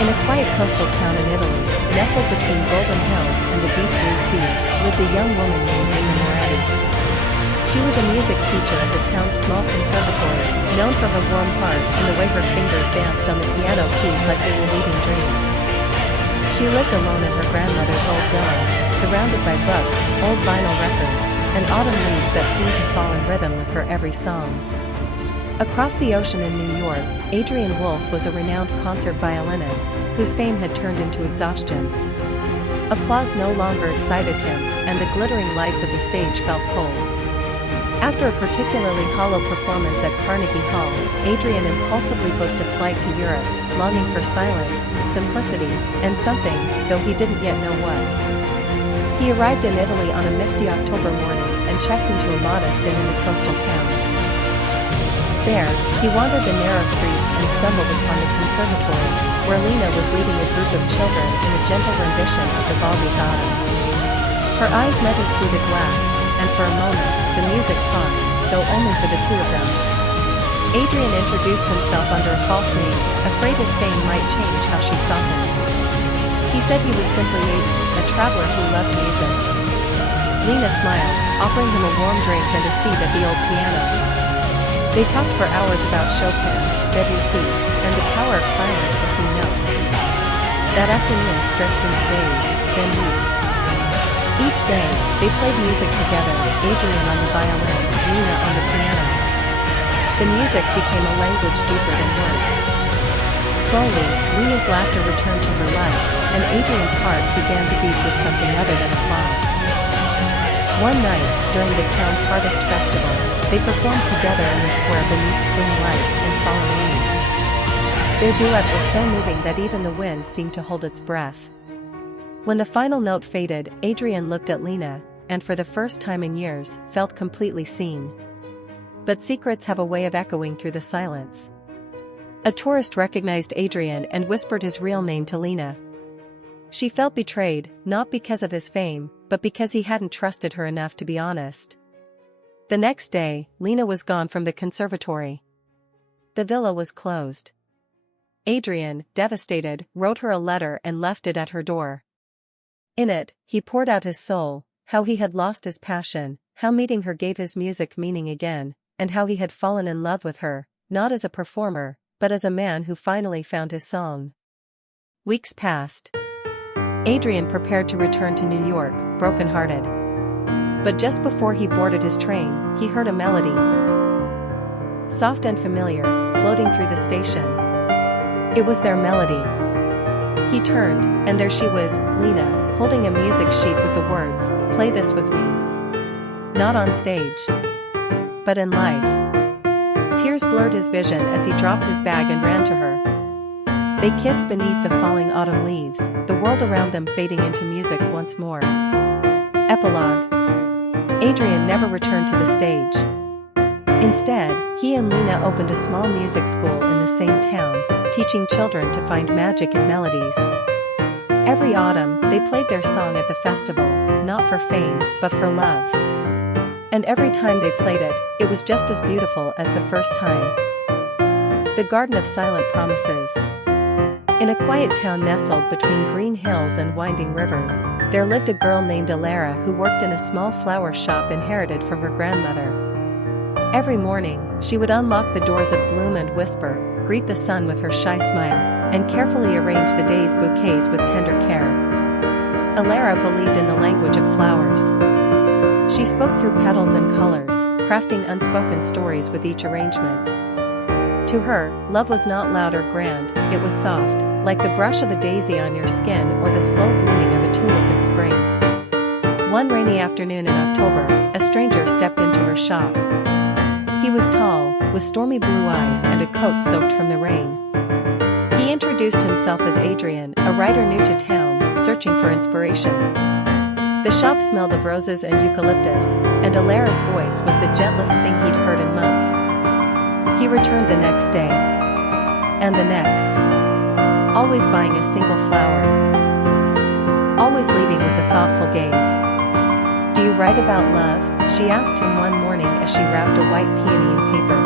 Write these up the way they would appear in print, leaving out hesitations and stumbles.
In a quiet coastal town in Italy, nestled between golden hills and the deep blue sea, lived a young woman named Lina Moretti. She was a music teacher at the town's small conservatory, known for her warm heart and the way her fingers danced on the piano keys like they were weaving dreams. She lived alone in her grandmother's old villa, surrounded by books, old vinyl records, and autumn leaves that seemed to fall in rhythm with her every song. Across the ocean in New York, Adrian Wolf was a renowned concert violinist, whose fame had turned into exhaustion. Applause no longer excited him, and the glittering lights of the stage felt cold. After a particularly hollow performance at Carnegie Hall, Adrian impulsively booked a flight to Europe, longing for silence, simplicity, and something, though he didn't yet know what. He arrived in Italy on a misty October morning and checked into a modest inn in the coastal town. There, he wandered the narrow streets and stumbled upon the conservatory, where Lina was leading a group of children in a gentle rendition of Vivaldi's Autumn. Her eyes met his through the glass, and for a moment, the music paused, though only for the two of them. Adrian introduced himself under a false name, afraid his fame might change how she saw him. He said he was simply Adrian, a traveler who loved music. Lina smiled, offering him a warm drink and a seat at the old piano. They talked for hours about Chopin, Debussy, and the power of silence between notes. That afternoon stretched into days, then weeks. Each day, they played music together, Adrian on the violin, Lina on the piano. The music became a language deeper than words. Slowly, Lina's laughter returned to her life, and Adrian's heart began to beat with something other than applause. One night, during the town's Harvest Festival, they performed together in the square beneath string lights and fallen leaves. Their duet was so moving that even the wind seemed to hold its breath. When the final note faded, Adrian looked at Lina, and for the first time in years, felt completely seen. But secrets have a way of echoing through the silence. A tourist recognized Adrian and whispered his real name to Lina. She felt betrayed, not because of his fame, but because he hadn't trusted her enough to be honest. The next day, Lina was gone from the conservatory. The villa was closed. Adrian, devastated, wrote her a letter and left it at her door. In it, he poured out his soul, how he had lost his passion, how meeting her gave his music meaning again, and how he had fallen in love with her, not as a performer, but as a man who finally found his song. Weeks passed. Adrian prepared to return to New York, broken-hearted. But just before he boarded his train, he heard a melody. Soft and familiar, floating through the station. It was their melody. He turned, and there she was, Lina, holding a music sheet with the words, "Play this with me." Not on stage, but in life. Tears blurred his vision as he dropped his bag and ran to her. They kissed beneath the falling autumn leaves, the world around them fading into music once more. Epilogue. Adrian never returned to the stage. Instead, he and Lina opened a small music school in the same town, teaching children to find magic in melodies. Every autumn, they played their song at the festival, not for fame, but for love. And every time they played it, it was just as beautiful as the first time. The Garden of Silent Promises. In a quiet town nestled between green hills and winding rivers, there lived a girl named Alara who worked in a small flower shop inherited from her grandmother. Every morning, she would unlock the doors of bloom and whisper, greet the sun with her shy smile, and carefully arrange the day's bouquets with tender care. Alara believed in the language of flowers. She spoke through petals and colors, crafting unspoken stories with each arrangement. To her, love was not loud or grand, it was soft, like the brush of a daisy on your skin or the slow blooming of a tulip in spring. One rainy afternoon in October, a stranger stepped into her shop. He was tall, with stormy blue eyes and a coat soaked from the rain. He introduced himself as Adrian, a writer new to town, searching for inspiration. The shop smelled of roses and eucalyptus, and Alara's voice was the gentlest thing he'd heard in months. He returned the next day. And the next. Always buying a single flower. Always leaving with a thoughtful gaze. "Do you write about love?" she asked him one morning as she wrapped a white peony in paper.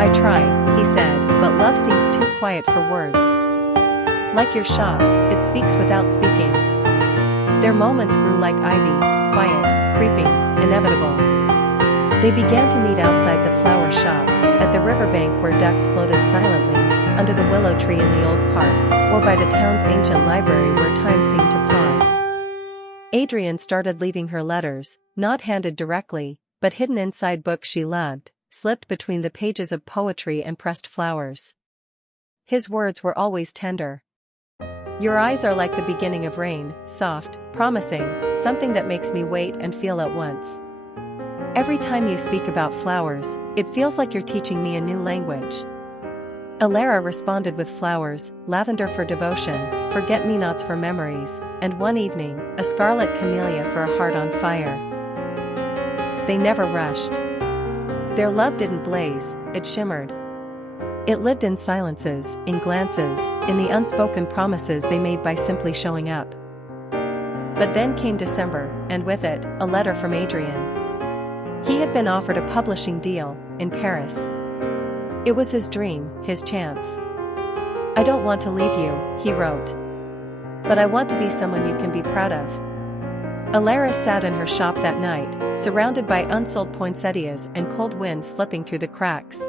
"I try," he said, but love seems too quiet for words. Like your shop, it speaks without speaking. Their moments grew like ivy, quiet, creeping, inevitable. They began to meet outside the flower shop, at the riverbank where ducks floated silently, under the willow tree in the old park, or by the town's ancient library where time seemed to pause. Adrian started leaving her letters, not handed directly, but hidden inside books she loved, slipped between the pages of poetry and pressed flowers. His words were always tender. Your eyes are like the beginning of rain, soft, promising, something that makes me wait and feel at once. Every time you speak about flowers, it feels like you're teaching me a new language. Alara responded with flowers, lavender for devotion, forget-me-nots for memories, and one evening, a scarlet camellia for a heart on fire. They never rushed. Their love didn't blaze, it shimmered. It lived in silences, in glances, in the unspoken promises they made by simply showing up. But then came December, and with it, a letter from Adrian. He had been offered a publishing deal, in Paris. It was his dream, his chance. I don't want to leave you, he wrote. But I want to be someone you can be proud of. Alara sat in her shop that night, surrounded by unsold poinsettias and cold wind slipping through the cracks.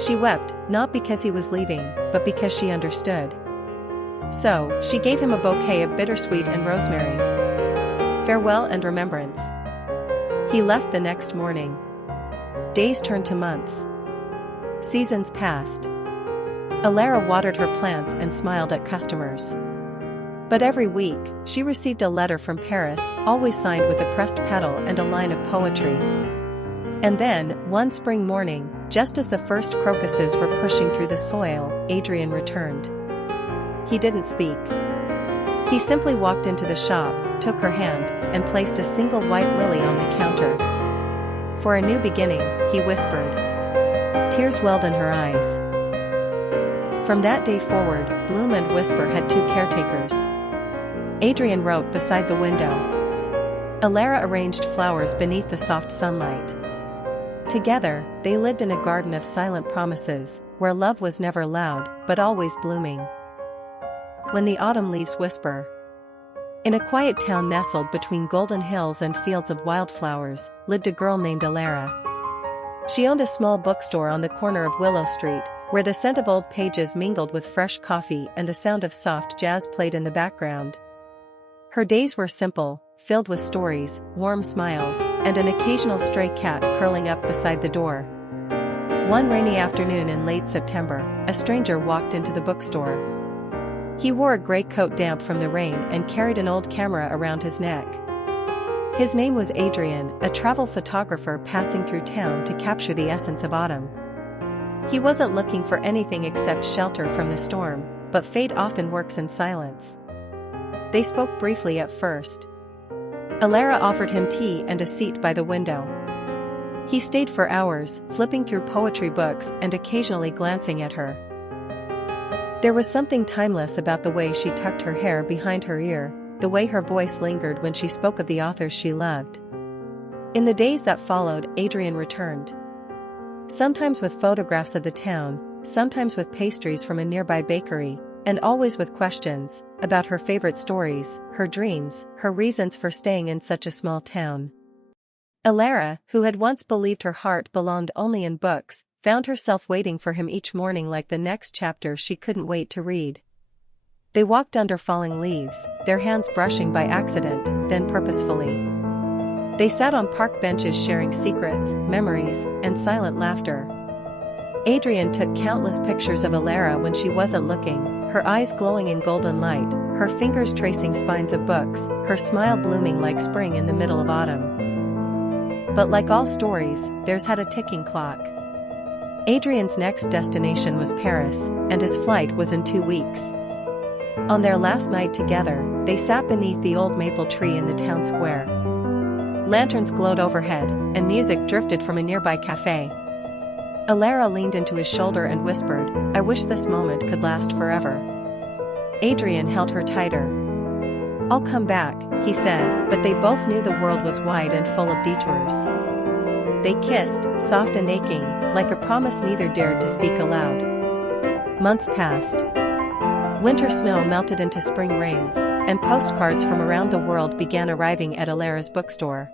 She wept, not because he was leaving, but because she understood. So, she gave him a bouquet of bittersweet and rosemary. Farewell and remembrance. He left the next morning. Days turned to months. Seasons passed. Alara watered her plants and smiled at customers. But every week, she received a letter from Paris, always signed with a pressed petal and a line of poetry. And then, one spring morning, just as the first crocuses were pushing through the soil, Adrian returned. He didn't speak. He simply walked into the shop, took her hand, and placed a single white lily on the counter. For a new beginning, he whispered. Tears welled in her eyes. From that day forward, Bloom and Whisper had two caretakers. Adrian wrote beside the window. Alara arranged flowers beneath the soft sunlight. Together, they lived in a garden of silent promises, where love was never loud, but always blooming. When the autumn leaves whisper. In a quiet town nestled between golden hills and fields of wildflowers, lived a girl named Alara. She owned a small bookstore on the corner of Willow Street, where the scent of old pages mingled with fresh coffee and the sound of soft jazz played in the background. Her days were simple, filled with stories, warm smiles, and an occasional stray cat curling up beside the door. One rainy afternoon in late September, a stranger walked into the bookstore. He wore a gray coat damp from the rain and carried an old camera around his neck. His name was Adrian, a travel photographer passing through town to capture the essence of autumn. He wasn't looking for anything except shelter from the storm, but fate often works in silence. They spoke briefly at first. Alara offered him tea and a seat by the window. He stayed for hours, flipping through poetry books and occasionally glancing at her. There was something timeless about the way she tucked her hair behind her ear, the way her voice lingered when she spoke of the authors she loved. In the days that followed, Adrian returned. Sometimes with photographs of the town, sometimes with pastries from a nearby bakery, and always with questions about her favorite stories, her dreams, her reasons for staying in such a small town. Alara, who had once believed her heart belonged only in books, found herself waiting for him each morning like the next chapter she couldn't wait to read. They walked under falling leaves, their hands brushing by accident, then purposefully. They sat on park benches sharing secrets, memories, and silent laughter. Adrian took countless pictures of Alara when she wasn't looking, her eyes glowing in golden light, her fingers tracing spines of books, her smile blooming like spring in the middle of autumn. But like all stories, theirs had a ticking clock. Adrian's next destination was Paris, and his flight was in 2 weeks. On their last night together, they sat beneath the old maple tree in the town square. Lanterns glowed overhead, and music drifted from a nearby cafe. Alara leaned into his shoulder and whispered, "I wish this moment could last forever." Adrian held her tighter. "I'll come back," he said, but they both knew the world was wide and full of detours. They kissed, soft and aching, like a promise neither dared to speak aloud. Months passed. Winter snow melted into spring rains, and postcards from around the world began arriving at Alara's bookstore.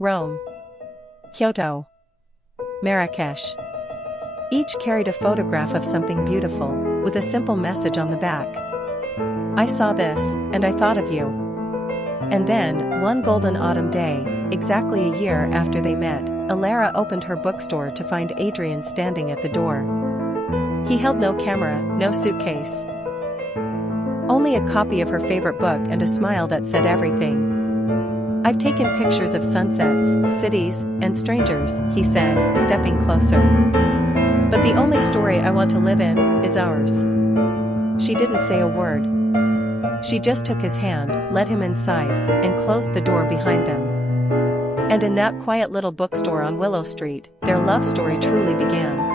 Rome, Kyoto, Marrakesh. Each carried a photograph of something beautiful, with a simple message on the back. I saw this, and I thought of you. And then, one golden autumn day, exactly a year after they met, Alara opened her bookstore to find Adrian standing at the door. He held no camera, no suitcase. Only a copy of her favorite book and a smile that said everything. I've taken pictures of sunsets, cities, and strangers, he said, stepping closer. But the only story I want to live in is ours. She didn't say a word. She just took his hand, led him inside, and closed the door behind them. And in that quiet little bookstore on Willow Street, their love story truly began.